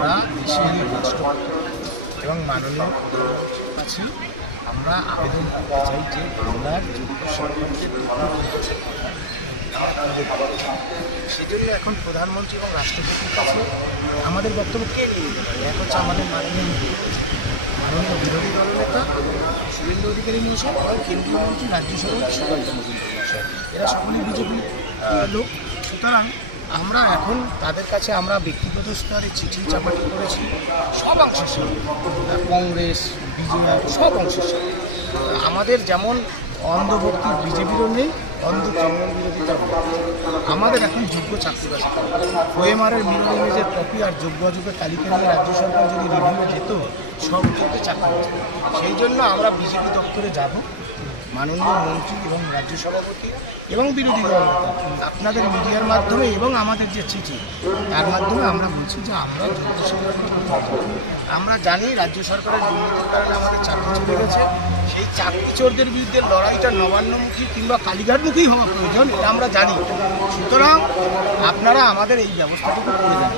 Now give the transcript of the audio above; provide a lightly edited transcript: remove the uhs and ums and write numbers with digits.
আমরা দেশের রাষ্ট্রপতি এবং মাননীয় প্রধানমন্ত্রীর কাছে আমরা আবেদন করতে চাই যে বাংলার যোগ্য সেজন্য এখন প্রধানমন্ত্রী এবং রাষ্ট্রপতির কাছে আমাদের বক্তব্য কে নিয়ে যেতে পারে। এক হচ্ছে আমাদের মাননীয় বিরোধী দলনেতা শুভেন্দু অধিকারী মহাশয় এবং কেন্দ্রীয় মন্ত্রী রাজ্যসভার সুকান্ত মজুমদার মহাশয়, এরা সকলেই বিজেপির লোক। সুতরাং আমরা এখন তাদের কাছে আমরা ব্যক্তিগত স্তরে চিঠি চাপাটি করেছি সব অংশের সঙ্গে, কংগ্রেস বিজেপি সব অংশের সঙ্গে। আমাদের যেমন অন্ধভক্তির বিজেপিরও নেই, অন্ধ তৃণমূল বিরোধিতা আমাদের এখন যোগ্য চাকরি আছে। ওএমআরের মিরর ইমেজের কপি আর যোগ্য অযোগ্যের তালিকা নিয়ে রাজ্য সরকার যদি রিভিউ যেত সব ক্ষেত্রে চাকরি আছে। সেই জন্য আমরা বিজেপি দপ্তরে যাব, মাননীয় মন্ত্রী এবং রাজ্য সভাপতি এবং বিরোধী দল আপনাদের মিডিয়ার মাধ্যমে এবং আমাদের যে চিঠি তার মাধ্যমে আমরা বলছি যে আমরা আমরা জানি রাজ্য সরকারের দুর্নীতির কারণে আমাদের চাকরি চলে গেছে। সেই চাকরি চোরদের বিরুদ্ধে লড়াইটা নবান্নমুখী কিংবা কালীঘাটমুখী হওয়া প্রয়োজন, এটা আমরা জানি। সুতরাং আপনারা আমাদের এই ব্যবস্থাটুকু করে দেন।